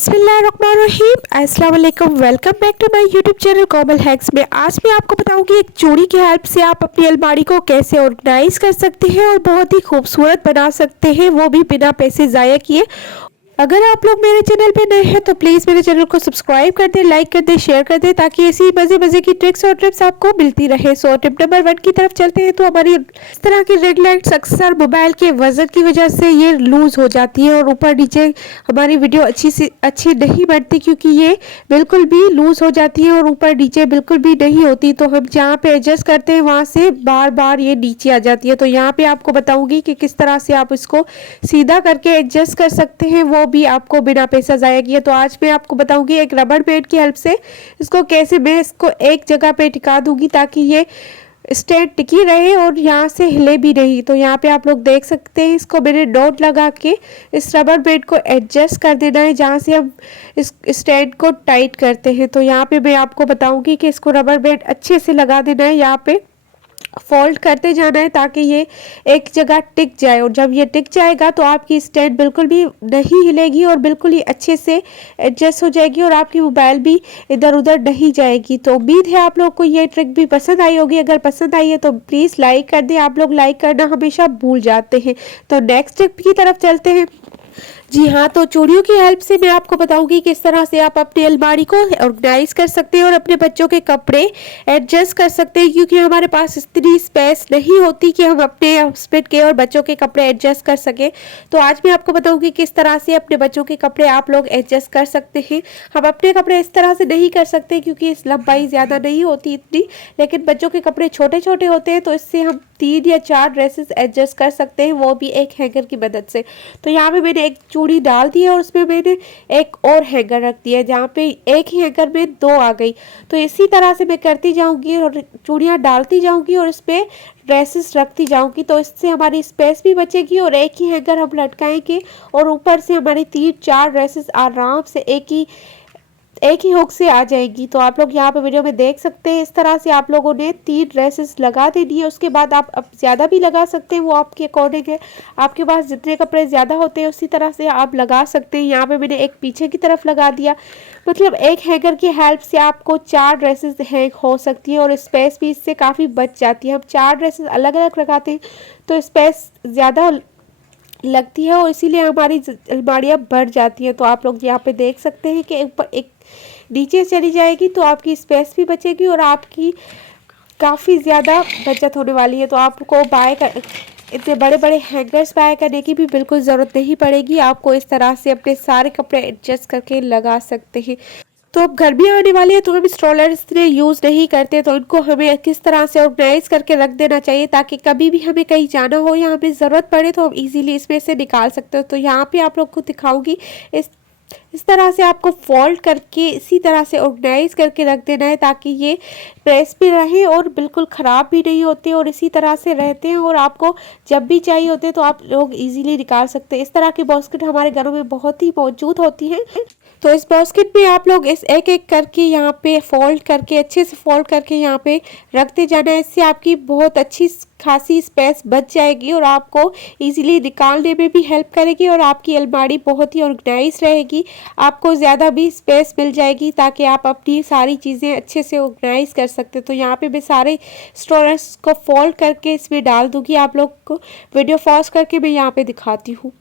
बिस्मिल्लाहिर्रहमानिर्रहीम अस्सलाम वालेकुम। Welcome back to my YouTube channel Komal hacks में। आज मैं आपको बताऊंगी एक चूड़ी की हेल्प से आप अपनी अलमारी को कैसे ऑर्गेनाइज कर सकते हैं और बहुत ही खूबसूरत बना सकते हैं, वो भी बिना पैसे ज़ाया किए। अगर आप लोग मेरे चैनल पे नए हैं तो प्लीज़ मेरे चैनल को सब्सक्राइब कर दें, लाइक कर दें, शेयर कर दें, ताकि ऐसी मज़े मज़े की ट्रिक्स और टिप्स आपको मिलती रहे। सो टिप नंबर 1 की तरफ चलते हैं। तो हमारी इस तरह की रिंग लाइट्स अक्सर मोबाइल के वजन की वजह से ये लूज़ हो जाती है और ऊपर नीचे हमारी वीडियो अच्छी नहीं बनती, क्योंकि ये बिल्कुल भी लूज़ हो जाती है और ऊपर नीचे बिल्कुल भी नहीं होती। तो हम जहाँ पे एडजस्ट करते हैं वहाँ से बार बार ये नीचे आ जाती है। तो यहाँ पे आपको बताऊँगी कि किस तरह से आप इसको सीधा करके एडजस्ट कर सकते हैं, वो भी आपको बिना पैसा ज़ाया किए। तो आज मैं आपको बताऊंगी एक रबर बैंड की हेल्प से इसको कैसे मैं इसको एक जगह पे टिका दूंगी ताकि ये स्टैंड टिकी रहे और यहाँ से हिले भी नहीं। तो यहाँ पे आप लोग देख सकते हैं, इसको मैंने डॉट लगा के इस रबर बैंड को एडजस्ट कर देना है जहाँ से हम इस स्टैंड को टाइट करते हैं। तो यहाँ पे मैं आपको बताऊंगी कि इसको रबर बैंड अच्छे से लगा देना है, यहाँ पे फोल्ड करते जाना है ताकि ये एक जगह टिक जाए। और जब ये टिक जाएगा तो आपकी स्टैंड बिल्कुल भी नहीं हिलेगी और बिल्कुल ही अच्छे से एडजस्ट हो जाएगी और आपकी मोबाइल भी इधर उधर नहीं जाएगी। तो उम्मीद है आप लोग को ये ट्रिक भी पसंद आई होगी। अगर पसंद आई है तो प्लीज़ लाइक कर दें, आप लोग लाइक करना हमेशा भूल जाते हैं। तो नेक्स्ट ट्रिक की तरफ चलते हैं। जी हाँ, तो चूड़ियों की हेल्प से मैं आपको बताऊंगी किस तरह से आप अपनी अलमारी को ऑर्गेनाइज कर सकते हैं और अपने बच्चों के कपड़े एडजस्ट कर सकते हैं, क्योंकि हमारे पास इतनी स्पेस नहीं होती कि हम अपने हस्बैंड के और बच्चों के कपड़े एडजस्ट कर सकें। तो आज मैं आपको बताऊंगी किस तरह से अपने बच्चों के कपड़े आप लोग एडजस्ट कर सकते हैं। हम अपने कपड़े इस तरह से नहीं कर सकते क्योंकि इस लंबाई ज़्यादा नहीं होती इतनी, लेकिन बच्चों के कपड़े छोटे छोटे होते हैं, तो इससे हम 3 या 4 ड्रेसेस एडजस्ट कर सकते हैं, वो भी एक हैंगर की मदद से। तो यहाँ पे मैंने एक चूड़ी डाल दी है और उसमें मैंने एक और हैंगर रख दिया है, जहाँ पे एक ही हैंगर में 2 आ गई। तो इसी तरह से मैं करती जाऊँगी और चूड़ियाँ डालती जाऊँगी और इस पर ड्रेसेस रखती जाऊँगी। तो इससे हमारी स्पेस भी बचेगी और एक ही हैंगर हम लटकाएंगे और ऊपर से हमारी 3-4 ड्रेसेस आराम से एक ही हुक से आ जाएगी। तो आप लोग यहाँ पे वीडियो में देख सकते हैं, इस तरह से आप लोगों ने 3 ड्रेसेस लगा देनी है। उसके बाद आप अब ज़्यादा भी लगा सकते हैं, वो आपके अकॉर्डिंग है। आपके पास जितने कपड़े ज़्यादा होते हैं उसी तरह से आप लगा सकते हैं। यहाँ पे मैंने एक पीछे की तरफ लगा दिया, मतलब एक हैंगर की हेल्प से आपको 4 ड्रेसेस हैंग हो सकती है और स्पेस भी इससे काफ़ी बच जाती है। हम 4 ड्रेसेस अलग अलग लगाते हैं तो स्पेस ज़्यादा लगती है और इसीलिए हमारी अलमारियाँ भर जाती हैं। तो आप लोग यहाँ पे देख सकते हैं कि ऊपर एक नीचे चली जाएगी तो आपकी स्पेस भी बचेगी और आपकी काफ़ी ज़्यादा बचत होने वाली है। तो आपको इतने बड़े बड़े हैंगर्स बाय करने की भी बिल्कुल ज़रूरत नहीं पड़ेगी। आपको इस तरह से अपने सारे कपड़े एडजस्ट करके लगा सकते हैं। तो अब गर्मियाँ आने वाली है तो हम स्ट्रॉलर इतने यूज़ नहीं करते, तो इनको हमें किस तरह से ऑर्गेनाइज करके रख देना चाहिए ताकि कभी भी हमें कहीं जाना हो या हमें ज़रूरत पड़े तो हम इजीली इसमें से निकाल सकते हो। तो यहाँ पे आप लोग को दिखाऊंगी इस तरह से आपको फोल्ड करके इसी तरह से ऑर्गेनाइज करके रख देना है ताकि ये प्रेस भी रहे और बिल्कुल ख़राब भी नहीं होते और इसी तरह से रहते हैं और आपको जब भी चाहिए होते हैं तो आप लोग इजीली निकाल सकते हैं। इस तरह की बास्केट हमारे घरों में बहुत ही मौजूद होती हैं। तो इस बास्केट में आप लोग इस एक एक करके यहाँ पे फोल्ड करके अच्छे से फोल्ड करके यहाँ पे रखते जाना है। इससे आपकी बहुत अच्छी खासी स्पेस बच जाएगी और आपको इजीली निकालने में भी हेल्प करेगी और आपकी अलमारी बहुत ही ऑर्गेनाइज रहेगी। आपको ज़्यादा भी स्पेस मिल जाएगी ताकि आप अपनी सारी चीज़ें अच्छे से ऑर्गेनाइज कर सकते हो। तो यहाँ पे मैं सारे स्टोरेज को फोल्ड करके इसमें डाल दूँगी। आप लोग को वीडियो पॉज करके मैं यहाँ पे दिखाती हूँ।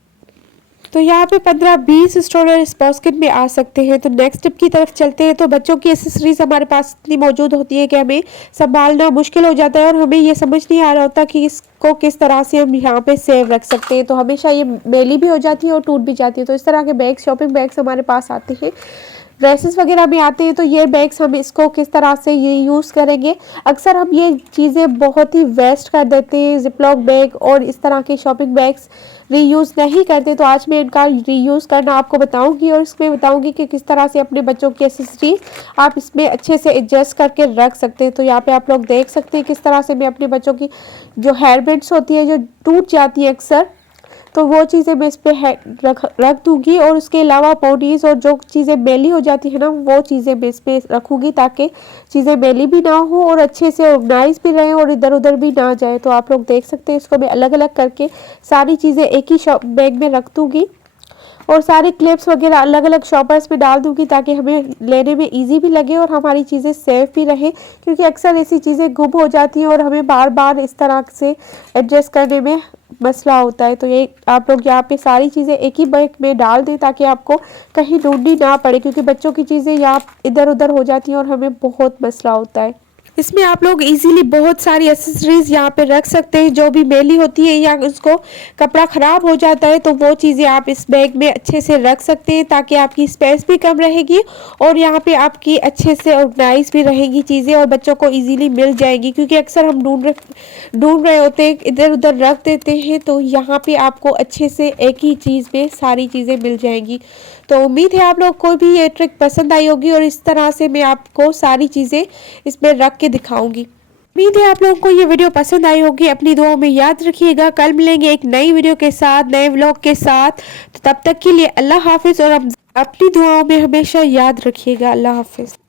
तो यहाँ पे 15-20 स्टोरेज इस बास्केट में आ सकते हैं। तो नेक्स्ट टिप की तरफ चलते हैं। तो बच्चों की एसेसरीज हमारे पास इतनी मौजूद होती है कि हमें संभालना मुश्किल हो जाता है और हमें ये समझ नहीं आ रहा होता कि इसको किस तरह से हम यहाँ पे सेव रख सकते हैं। तो हमेशा ये मैली भी हो जाती है और टूट भी जाती है। तो इस तरह के बैग्स, शॉपिंग बैग्स हमारे पास आते हैं, ड्रेसेस वगैरह भी आते हैं। तो ये बैग्स हम इसको किस तरह से ये यूज़ करेंगे। अक्सर हम ये चीज़ें बहुत ही वेस्ट कर देते हैं, जिपलॉक बैग और इस तरह के शॉपिंग बैग्स रीयूज़ नहीं करते। तो आज मैं इनका रीयूज़ करना आपको बताऊंगी और इसमें बताऊंगी कि किस तरह से अपने बच्चों की एसेसरीज आप इसमें अच्छे से एडजस्ट करके रख सकते हैं। तो यहाँ पे आप लोग देख सकते हैं किस तरह से मैं अपने बच्चों की जो हेयर बैंड्स होती है जो टूट जाती है अक्सर, तो वो चीज़ें मैं इस पर रख दूँगी और उसके अलावा पोनीज़ और जो चीज़ें मैली हो जाती है ना वो चीज़ें मैं इस पर रखूँगी ताकि चीज़ें मैली भी ना हो और अच्छे से ऑर्गेनाइज भी रहें और इधर उधर भी ना जाए। तो आप लोग देख सकते हैं इसको मैं अलग अलग करके सारी चीज़ें एक ही बैग में रख दूँगी और सारे क्लिप्स वगैरह अलग अलग शॉपर्स पे डाल दूँगी ताकि हमें लेने में ईजी भी लगे और हमारी चीज़ें सेफ भी रहें, क्योंकि अक्सर ऐसी चीज़ें गुम हो जाती हैं और हमें बार बार इस तरह से एडजस्ट करने में मसला होता है। तो ये आप लोग यहाँ पे सारी चीज़ें एक ही बैग में डाल दें ताकि आपको कहीं ढूंढनी ना पड़े, क्योंकि बच्चों की चीज़ें यहाँ इधर उधर हो जाती हैं और हमें बहुत मसला होता है। इसमें आप लोग इजीली बहुत सारी एसेसरीज यहाँ पे रख सकते हैं, जो भी मैली होती है या उसको कपड़ा ख़राब हो जाता है तो वो चीज़ें आप इस बैग में अच्छे से रख सकते हैं ताकि आपकी स्पेस भी कम रहेगी और यहाँ पे आपकी अच्छे से ऑर्गेनाइज भी रहेगी चीज़ें और बच्चों को इजीली मिल जाएगी, क्योंकि अक्सर हम ढूंढ रहे होते हैं, इधर उधर रख देते हैं। तो यहाँ पे आपको अच्छे से एक ही चीज़ में सारी चीज़ें मिल जाएंगी। तो उम्मीद है आप लोग को भी ये ट्रिक पसंद आई होगी और इस तरह से मैं आपको सारी चीज़ें इसमें रख के दिखाऊंगी। उम्मीद है आप लोगों को ये वीडियो पसंद आई होगी। अपनी दुआओं में याद रखिएगा। कल मिलेंगे एक नई वीडियो के साथ, नए व्लॉग के साथ। तो तब तक के लिए अल्लाह हाफिज़ और अपनी दुआओं में हमेशा याद रखिएगा। अल्लाह हाफिज़।